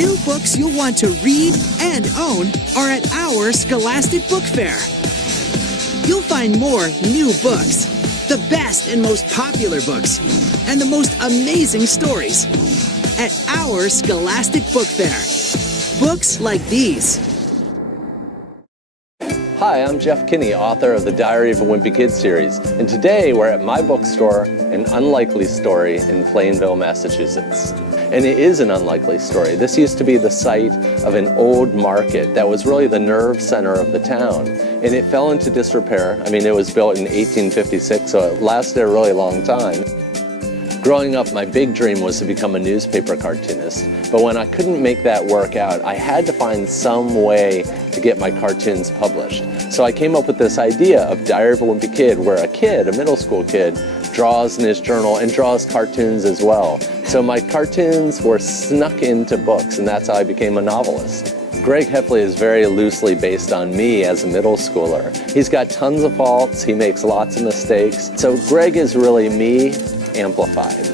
New books you'll want to read and own are at our Scholastic Book Fair. You'll find more new books, the best and most popular books, and the most amazing stories at our Scholastic Book Fair. Books like these. Hi, I'm Jeff Kinney, author of the Diary of a Wimpy Kid series, and today we're at my bookstore, An Unlikely Story in Plainville, Massachusetts. And it is an unlikely story. This used to be the site of an old market that was really the nerve center of the town. And it fell into disrepair. I mean, it was built in 1856, so it lasted a really long time. Growing up, my big dream was to become a newspaper cartoonist, but when I couldn't make that work out, I had to find some way to get my cartoons published. So I came up with this idea of Diary of a Wimpy Kid, where a kid, a middle school kid, draws in his journal and draws cartoons as well. So my cartoons were snuck into books, and that's how I became a novelist. Greg Heffley is very loosely based on me as a middle schooler. He's got tons of faults, he makes lots of mistakes, so Greg is really me amplified.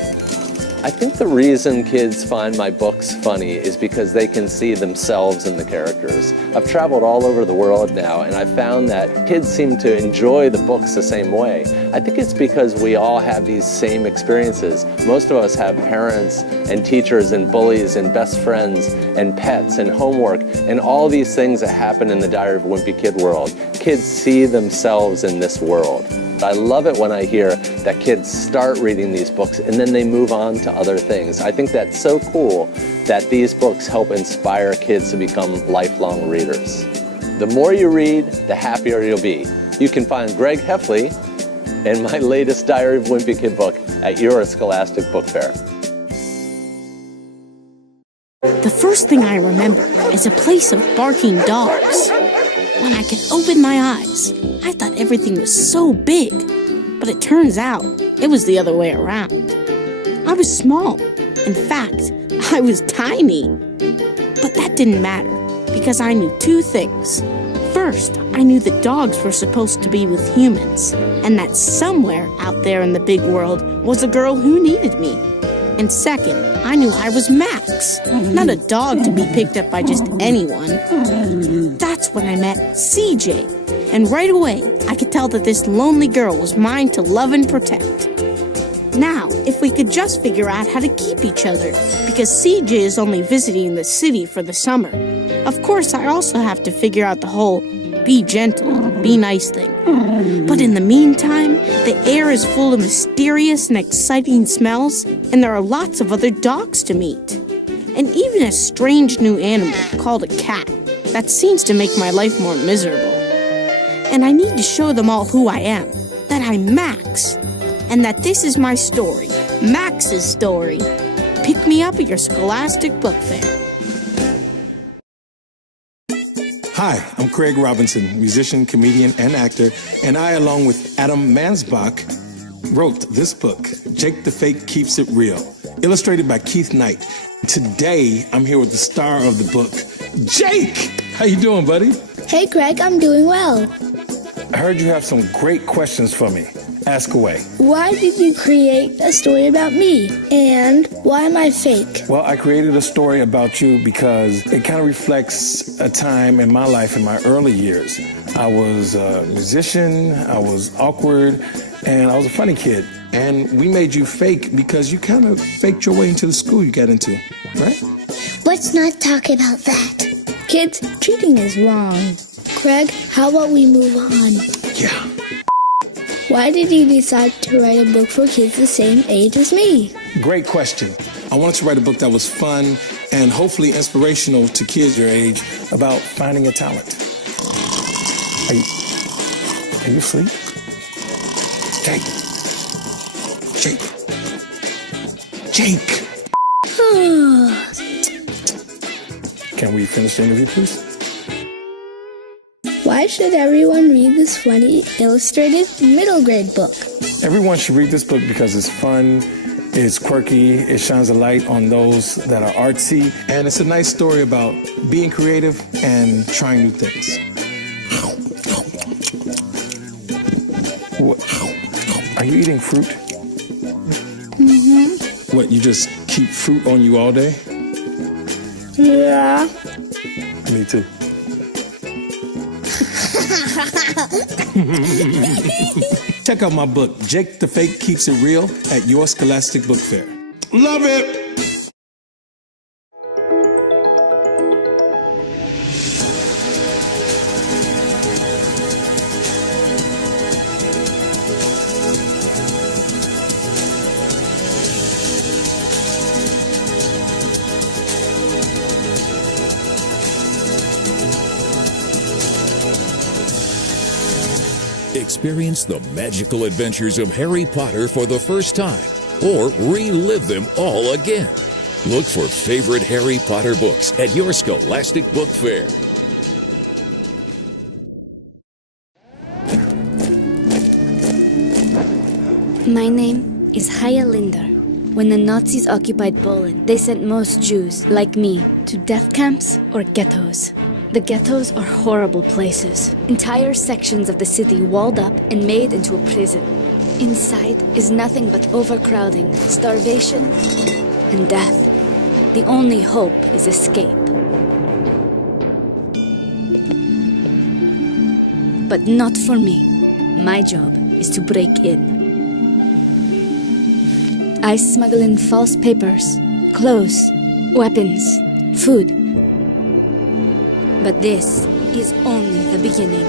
I think the reason kids find my books funny is because they can see themselves in the characters. I've traveled all over the world now, and I've found that kids seem to enjoy the books the same way. I think it's because we all have these same experiences. Most of us have parents and teachers and bullies and best friends and pets and homework and all these things that happen in the Diary of a Wimpy Kid world. Kids see themselves in this world. I love it when I hear that kids start reading these books and then they move on to other things. I think that's so cool that these books help inspire kids to become lifelong readers. The more you read, the happier you'll be. You can find Greg Heffley and my latest Diary of a Wimpy Kid book at your Scholastic Book Fair. The first thing I remember is a place of barking dogs. When I could open my eyes, I thought everything was so big, but it turns out it was the other way around. I was small. In fact, I was tiny. But that didn't matter, because I knew two things. First, I knew that dogs were supposed to be with humans, and that somewhere out there in the big world was a girl who needed me. And second, I knew I was Max, not a dog to be picked up by just anyone. That's when I met CJ, and right away, I could tell that this lonely girl was mine to love and protect. Now, if we could just figure out how to keep each other, because CJ is only visiting the city for the summer. Of course, I also have to figure out the whole be gentle, be nice thing. But in the meantime, the air is full of mysterious and exciting smells, and there are lots of other dogs to meet. And even a strange new animal called a cat that seems to make my life more miserable. And I need to show them all who I am, that I'm Max, and that this is my story, Max's story. Pick me up at your Scholastic Book Fair. Hi, I'm Craig Robinson, musician, comedian, and actor, and I, along with Adam Mansbach, wrote this book, Jake the Fake Keeps It Real, illustrated by Keith Knight. Today, I'm here with the star of the book, Jake! How you doing, buddy? Hey, Greg, I'm doing well. I heard you have some great questions for me. Ask away. Why did you create a story about me? And why am I fake? Well, I created a story about you because it kind of reflects a time in my life in my early years. I was a musician, I was awkward, and I was a funny kid. And we made you fake because you kind of faked your way into the school you got into, right? Let's not talk about that. Kids, cheating is wrong. Craig, how about we move on? Yeah. Why did you decide to write a book for kids the same age as me? Great question. I wanted to write a book that was fun and hopefully inspirational to kids your age about finding a talent. Are you asleep? Jake. Can we finish the interview, please? Why should everyone read this funny, illustrated middle grade book? Everyone should read this book because it's fun, it's quirky, it shines a light on those that are artsy, and it's a nice story about being creative and trying new things. What? Are you eating fruit? Mm-hmm. What, you just keep fruit on you all day? Yeah. Me too. Check out my book, Jake the Fake Keeps It Real, at your Scholastic Book Fair. Love it! Experience the magical adventures of Harry Potter for the first time, or relive them all again. Look for favorite Harry Potter books at your Scholastic Book Fair. My name is Haya Linder. When the Nazis occupied Poland, they sent most Jews, like me, to death camps or ghettos. The ghettos are horrible places. Entire sections of the city walled up and made into a prison. Inside is nothing but overcrowding, starvation, and death. The only hope is escape. But not for me. My job is to break in. I smuggle in false papers, clothes, weapons, food. But this is only the beginning.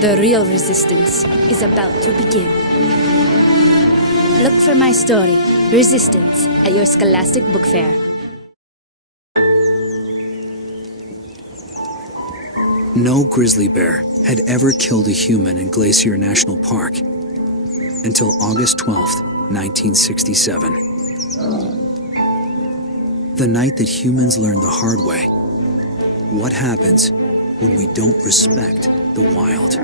The real resistance is about to begin. Look for my story, Resistance, at your Scholastic Book Fair. No grizzly bear had ever killed a human in Glacier National Park until August 12th, 1967. The night that humans learned the hard way. What happens when we don't respect the wild?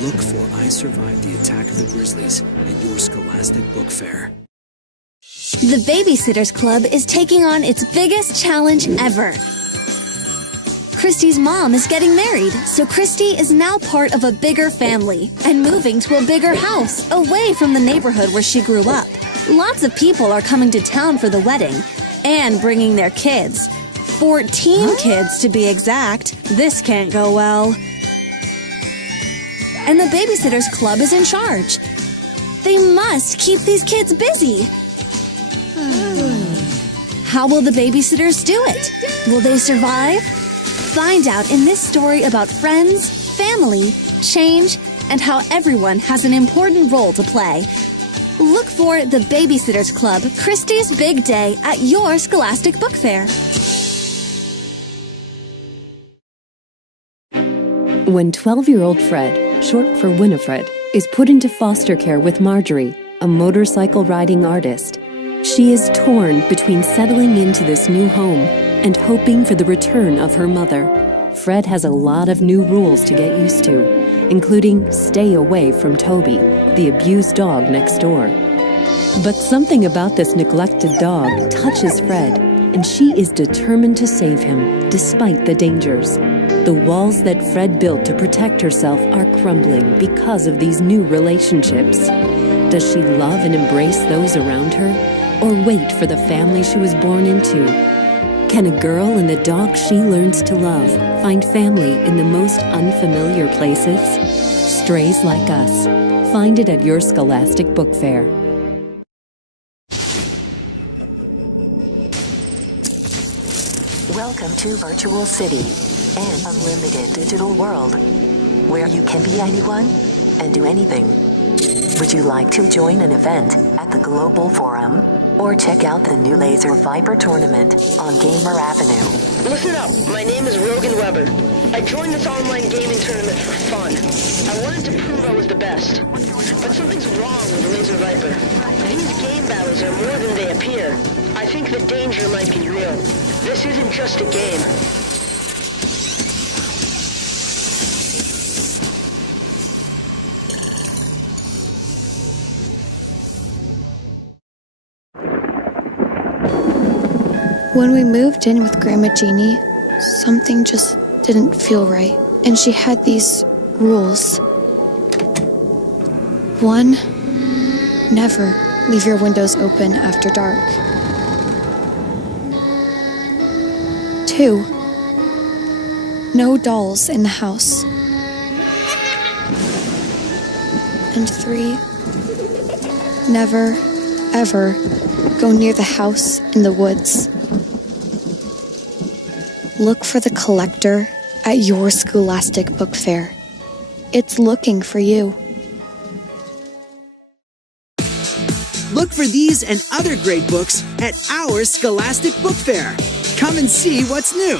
Look for I Survived the Attack of the Grizzlies at your Scholastic Book Fair. The Babysitters Club is taking on its biggest challenge ever. Christy's mom is getting married, so Christy is now part of a bigger family and moving to a bigger house away from the neighborhood where she grew up. Lots of people are coming to town for the wedding and bringing their kids. 14 kids to be exact. This can't go well. And the Babysitters Club is in charge. They must keep these kids busy. How will the babysitters do it? Will they survive? Find out in this story about friends, family, change, and how everyone has an important role to play. Look for the Babysitters Club, Christy's Big Day at your Scholastic Book Fair. When 12-year-old Fred, short for Winifred, is put into foster care with Marjorie, a motorcycle riding artist, she is torn between settling into this new home and hoping for the return of her mother. Fred has a lot of new rules to get used to, including stay away from Toby, the abused dog next door. But something about this neglected dog touches Fred, and she is determined to save him, despite the dangers. The walls that Fred built to protect herself are crumbling because of these new relationships. Does she love and embrace those around her, or wait for the family she was born into? Can a girl and the dog she learns to love find family in the most unfamiliar places? Strays Like Us. Find it at your Scholastic Book Fair. Welcome to Virtual City, an unlimited digital world where you can be anyone and do anything. Would you like to join an event at the Global Forum or check out the new Laser Viper tournament on Gamer Avenue? Listen up, my name is Rogan Weber. I joined this online gaming tournament for fun. I wanted to prove I was the best. But something's wrong with Laser Viper. These game battles are more than they appear. I think the danger might be real. This isn't just a game. When we moved in with Grandma Jeannie, something just didn't feel right. And she had these rules. One, never Leave your windows open after dark. 2. No dolls in the house. And 3. Never, ever go near the house in the woods. Look for the collector at your Scholastic Book Fair. It's looking for you. Look for these and other great books at our Scholastic Book Fair. Come and see what's new.